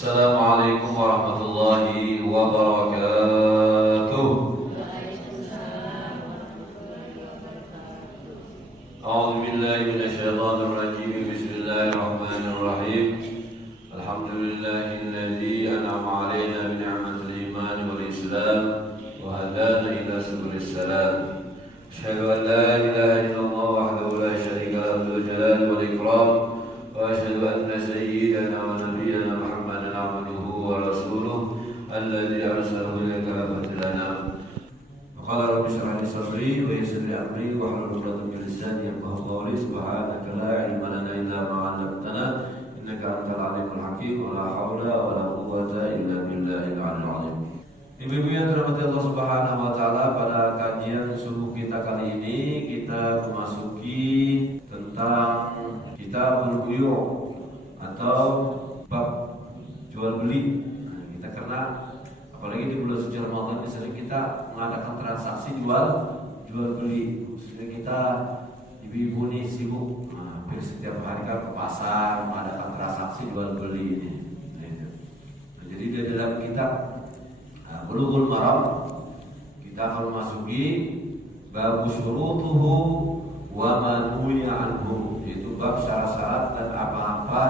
Assalamualaikum warahmatullahi wabarakatuh. A'udzu billahi minasyaitonir rajim. Bismillahirrahmanirrahim. Alhamdulillahilladzi an'ama 'alaina bi ni'matil iman wal islam wa hadana ila subulis salam. Asyhadu an la ilaha illallah wahdahu la syarika lahu dzul jalali wal ikram. وأشهد أن سيدنا ونبينا محمدا عبده ورسوله الذي أرسله إلى كافة الأنام. وقال رب اشرح لي صدري ويسر لي أمري واحلل عقدة من لساني يفقهوا قولي. سبحانك لا علم لنا إلا ما علمتنا إنك أنت العليم الحكيم ولا حول ولا قوة إلا بالله العلي العظيم. Ibu-ibu yang dirahmati Allah Subhanahu wa taala, pada kajian subuh kita kali ini kita memasuki tentang Kitabul Buyu' atau bab jual beli. Kita karena apalagi di bulan suci Ramadan ini sering kita mengadakan transaksi jual beli. Sering kita ibu-ibu nih sibuk hampir setiap hari kan ke pasar mengadakan transaksi jual beli ini. Nah, jadi di dalam kitab Bulughul Maram kita akan memasuki bab syurutuhu wa ma nuhiya anhu, yaitu bab syarat-syarat dan apa-apa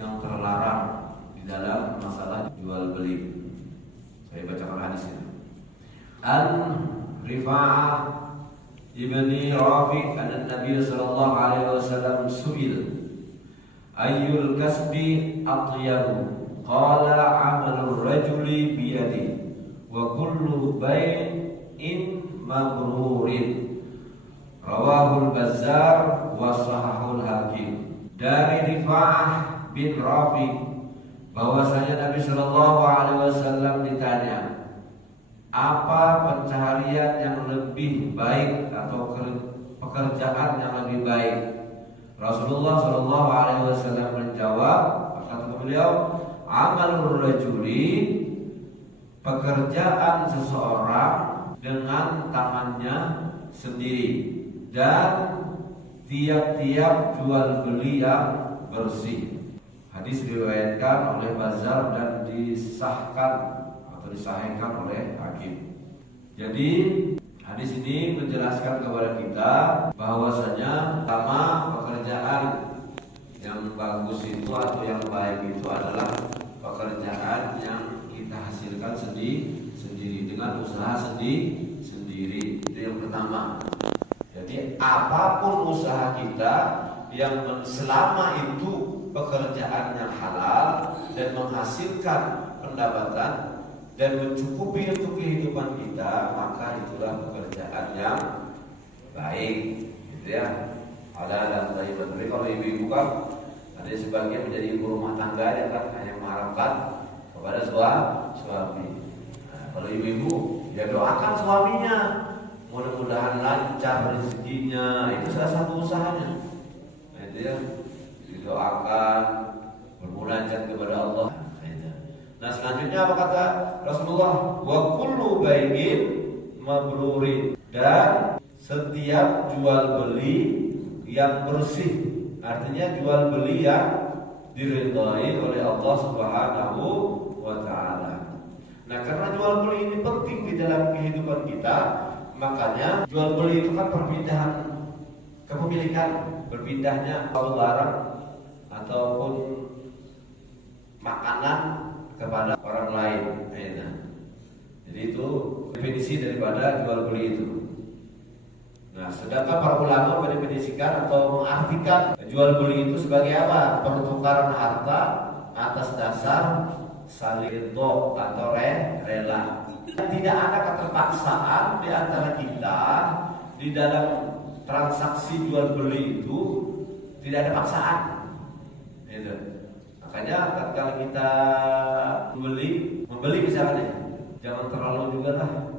yang terlarang di dalam masalah jual beli. Saya bacakan hadis ini. An Rifa'ah ibni Rafi' an Nabi sallallahu alaihi wasallam su'il ayyul kasbi atyabu qala 'amalur rajuli bi yadihi wa kullu bai'in mabrurin. Rawahul Bazzar wa sahahul Hakim. Dari Rifa'ah bin Rafi bahwasanya Nabi sallallahu alaihi wasallam ditanya, apa pencaharian yang lebih baik atau pekerjaan yang lebih baik? Rasulullah sallallahu alaihi wasallam menjawab, kata beliau, amalur rajuli, pekerjaan seseorang dengan tangannya sendiri dan tiap-tiap jual beli yang bersih. Hadis diriwayatkan oleh Bazzar dan disahkan atau disahihkan oleh Hakim. Jadi hadis ini menjelaskan kepada kita bahwasanya pertama, pekerjaan yang bagus itu atau yang baik itu adalah pekerjaan yang kita hasilkan sendiri dengan usaha sendiri. Itu yang pertama. Jadi apapun usaha kita yang selama itu pekerjaan yang halal dan menghasilkan pendapatan dan mencukupi untuk kehidupan kita, maka itulah pekerjaan yang baik, gitu ya. Halal dan thayyiban. Tapi kalau ibu-ibu kan ada sebagian menjadi ibu rumah tangga ya kan, hanya mengharapkan kepada suami. Nah, kalau ibu-ibu ya doakan suaminya, mudah-mudahan lancar rezekinya, itu salah satu usahanya. Nah, itu ya, didoakan, bermunajat kepada Allah. Nah, selanjutnya apa kata Rasulullah? Wa kullu bai'in mabrurin, dan setiap jual beli yang bersih, artinya jual beli yang diridhai oleh Allah Subhanahu wa taala. Nah, karena jual beli ini penting di dalam kehidupan kita, makanya jual beli itu kan perpindahan kepemilikan, berpindahnya barang ataupun makanan kepada orang lain. Nah, jadi itu definisi daripada jual beli itu. Nah, sedangkan para ulama mendefinisikan atau mengartikan jual beli itu sebagai apa? Pertukaran harta atas dasar saling ridho atau rela. Tidak ada keterpaksaan di antara kita di dalam transaksi jual beli itu, tidak ada paksaan. Gitu. Makanya kalau kita membeli misalnya, jangan terlalu juga lah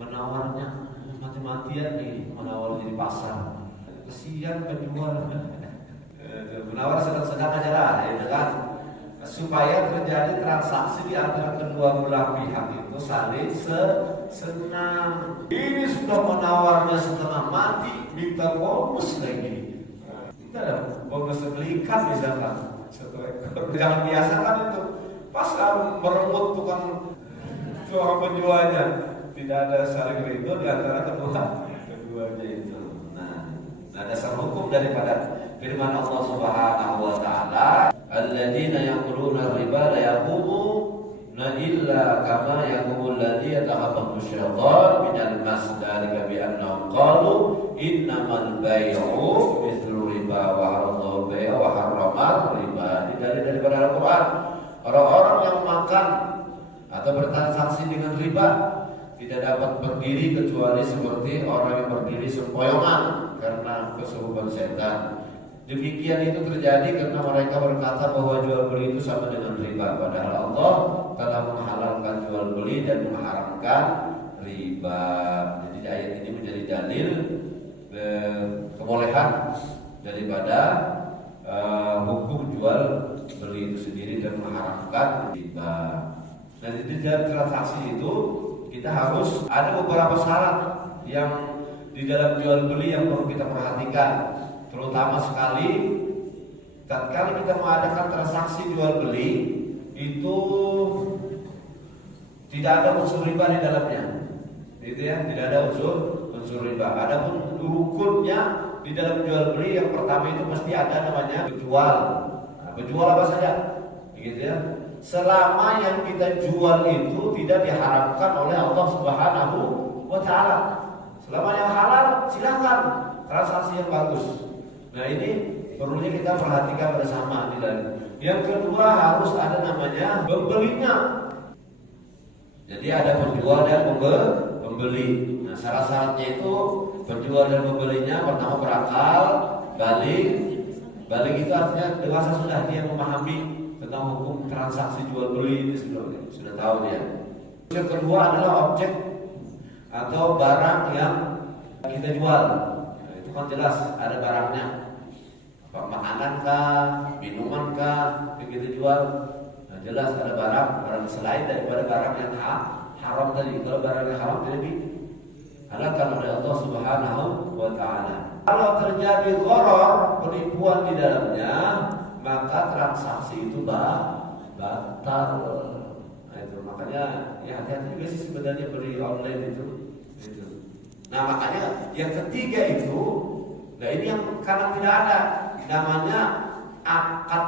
menawarnya mati-matian nih, menawar di pasar. Kesian penjual. Menawar sedang-sedang aja lah, gitu kan. Supaya terjadi transaksi di antara kedua belah pihak itu saling senang. Ini sudah menawarnya setengah mati, minta bonus lagi. Kita ada bonus beli ikan misalkan. Jangan biasakan itu. Pas merenggut tukang penjualnya. Tidak ada saling ridho di antara keduanya itu. Nah, dasar hukum daripada firman Allah Subhanahu wa taala, alladzina yaquluna riba la yaqumuna illa kama yaqumul ladzi yatakhabbathu syaitan minal mas, dzalika bi annahum qalu innamal bai'u mithlu riba wa halallahu bai'a wa harrama riba. Daripada Al-Qur'an, orang-orang yang makan atau bertransaksi dengan riba tidak dapat berdiri kecuali seperti orang yang berdiri sempoyongan karena kesurupan setan. Demikian itu terjadi karena mereka berkata bahwa jual beli itu sama dengan riba, padahal Allah telah menghalalkan jual beli dan mengharamkan riba. Jadi ayat ini menjadi dalil kebolehan daripada hukum jual beli itu sendiri dan mengharamkan riba. Dan di dalam transaksi itu kita harus ada beberapa syarat yang di dalam jual beli yang perlu kita perhatikan. Terutama sekali tatkala kita mengadakan transaksi jual beli itu tidak ada unsur riba di dalamnya. Gitu ya, tidak ada unsur riba. Adapun rukunnya di dalam jual beli yang pertama itu mesti ada namanya penjual. Nah, penjual apa saja? Gitu ya. Selama yang kita jual itu tidak diharapkan oleh Allah Subhanahu wa taala. Selama yang halal silakan transaksi yang bagus. Nah, ini perlunya kita perhatikan bersama di dalam. Yang kedua harus ada namanya pembelinya. Jadi ada penjual dan pembeli. Nah, syarat-syaratnya itu penjual dan pembelinya pertama berakal, balik. Balik itu artinya dewasa sudah dia memahami tentang hukum transaksi jual beli itu sudah tahu dia. Yang kedua adalah objek atau barang yang kita jual. Nah, itu kan jelas ada barangnya. Apa makanan kah, minuman kah, yang kita jual. Nah, jelas ada barang selain daripada barang yang haram tadi. Kalau barang yang haram tidak dihalalkan oleh Allah Subhanahu wa taala. Kalau terjadi gharar, penipuan di dalamnya, maka transaksi itu batal. Nah, itu makanya ya hati-hati juga sih sebenarnya beli online itu. Nah, makanya yang ketiga itu, nah ini yang kadang tidak ada, namanya akad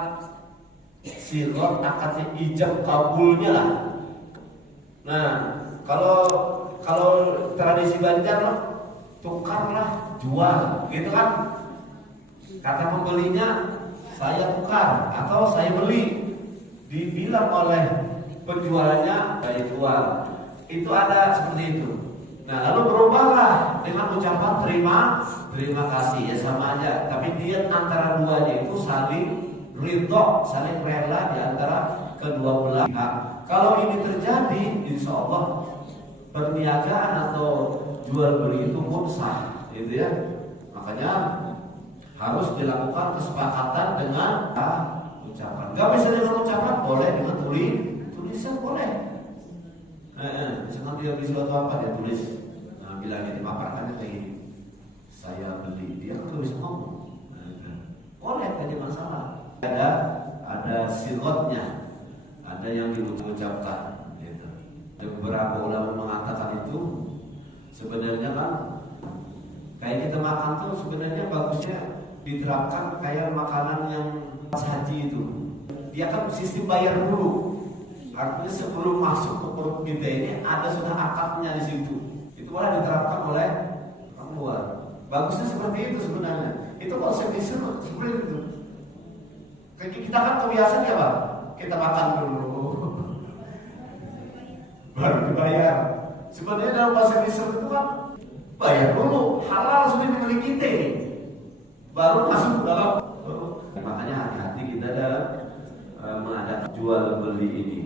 sirot, akadnya ijab kabulnya lah. Nah, kalau tradisi Banjar loh, tukarlah jual, gitu kan? Kata pembelinya saya tukar atau saya beli, dibilang oleh penjualnya saya jual. Itu ada seperti itu. Nah, lalu berubahlah dengan ucapan terima kasih, ya sama aja. Tapi dia antara duanya itu saling ridho, saling rela di antara kedua belah pihak. Kalau ini terjadi, insya Allah perniagaan atau jual beli itu pun sah, gitu ya. Makanya harus dilakukan kesepakatan dengan ucapan. Gak bisa dengan ucapan, boleh dengan tulisan boleh. Misalkan dia beli sesuatu apa, dia tulis, bilangnya dipaparkan kayak gini, saya beli, dia kan tulis ngomong, boleh, tidak ada masalah. Ada sirotnya, ada yang diucapkan. Gitu. Beberapa ulama mengatakan itu sebenarnya kan kayak kita makan tuh sebenarnya bagusnya diterapkan kayak makanan yang haji itu. Dia kan sistem bayar dulu. Artinya sebelum masuk ke perut kita ini ada sudah akadnya di situ. Itu malah diterapkan oleh orang luar. Bagusnya seperti itu sebenarnya. Itu konsep Islam seperti itu. Kita kan kebiasaan ya Pak. Kita makan dulu, baru dibayar. Sebenarnya dalam konsep Islam itu kan bayar dulu, halal sudah dimiliki kita ini, baru masuk dalam. Makanya hati-hati kita dalam mengadakan jual beli ini.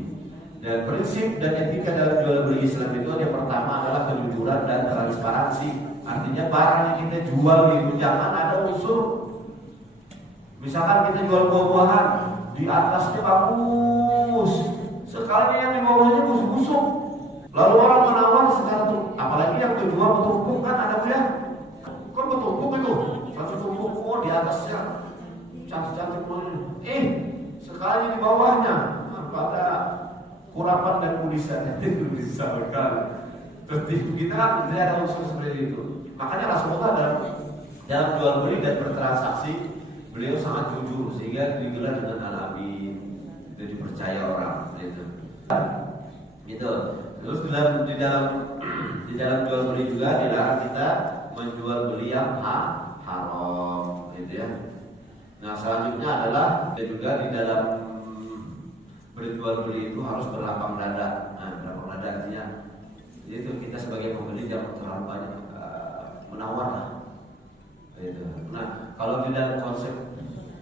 Dan prinsip dan etika dalam jual beli Islam itu yang pertama adalah kejujuran dan transparansi. Artinya barang yang kita jual itu jangan ada unsur. Misalkan kita jual buah-buahan, di atasnya bagus, sekali yang di bawahnya busuk-busuk. Lalu orang menawar secara tuh, apalagi yang terjual bertumpuk kan ada ya? Kan bertumpuk itu, satu tumpuk di atasnya cantik-cantik mana? Sekali di bawahnya pada urapan dan tulisannya itu misalkan. Terus kita kan tidak ada unsur seperti itu. Makanya Rasulullah dalam jual beli dan bertransaksi beliau sangat jujur sehingga digelar dengan al-amin, itu dipercaya orang gitu. Gitu. Terus di dalam jual beli juga dilarang kita menjual beli yang haram, gitu ya. Nah selanjutnya adalah juga di dalam berjual beli itu harus berlapang dada. Nah berlapang dada artinya itu kita sebagai pembeli jangan terlalu banyak menawar lah. Gitu. Nah kalau di dalam konsep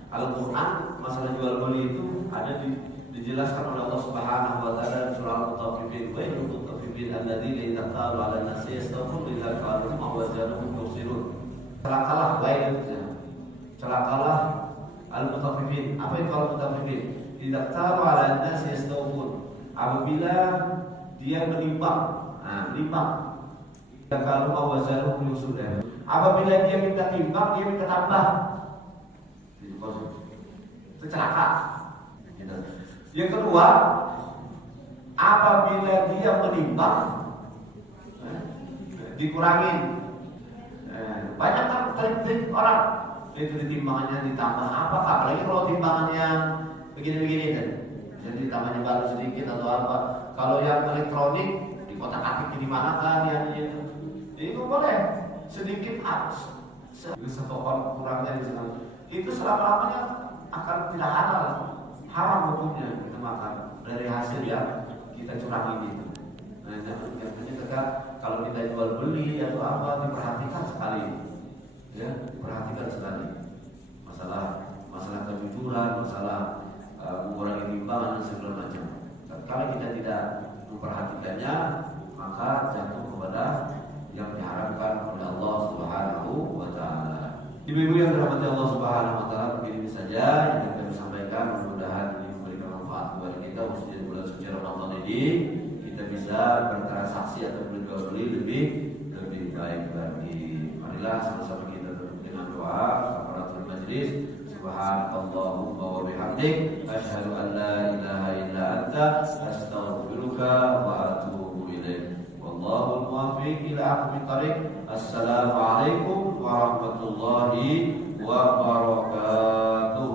Al-Quran masalah jual beli itu ada dijelaskan oleh Allah Subhanahu wa taala dalam surah Al-Mutaffifin. Wa ilal mutaffifin alladzina idza qalu 'ala an-nasi yastawfun idza qalu ma wazanuhum yukhsirun. Celakalah al-mutaffifin. Apa itu al-mutaffifin? Idza qalu 'ala an-nasi yastawfun. Apabila dia menimbang. Nah, menimbang. Idza qalu ma wazanuhum yukhsirun. Apabila dia minta timbang, dia minta tambah. Itu celaka. Yang kedua, apabila dia menimbang, dikurangin. Banyak kan trik orang itu ditimbangannya ditambah apa? Apalagi kalau timbangannya begini-begini kan, jadi tambahnya baru sedikit atau apa. Kalau yang elektronik di kotak-katik di mana kan yang itu boleh sedikit harus satu orang kurangnya di sana. Itu selama-lamanya akan tidak halal, haram hukumnya kita makan dari hasil yang kita curangi itu. Nah, yang kita kalau kita jual beli atau apa diperhatikan sekali, ya diperhatikan sekali. Masalah kejujuran, masalah mengurangi timbangan dan segala macam. Kalau kita tidak memperhatikannya, maka jatuh kepada yang diharapkan oleh Allah Subhanahu wa taala. Ibu-ibu yang dirahmati Allah Subhanahu wa taala, begini saja yang kami sampaikan, mudah-mudahan ini memberikan manfaat kepada kita khususnya di bulan suci Ramadan ini kita bisa bertransaksi atau berjual beli lebih baik lagi. Marilah sama-sama kita tutup dengan doa kafaratul majlis. Subhanakallahumma wa bihamdik asyhadu an la ilaha illa anta astaghfiruka wa atubu ilaik. Wallahul muwaffiq ila aqwamit thariq. Assalamualaikum warahmatullahi wabarakatuh.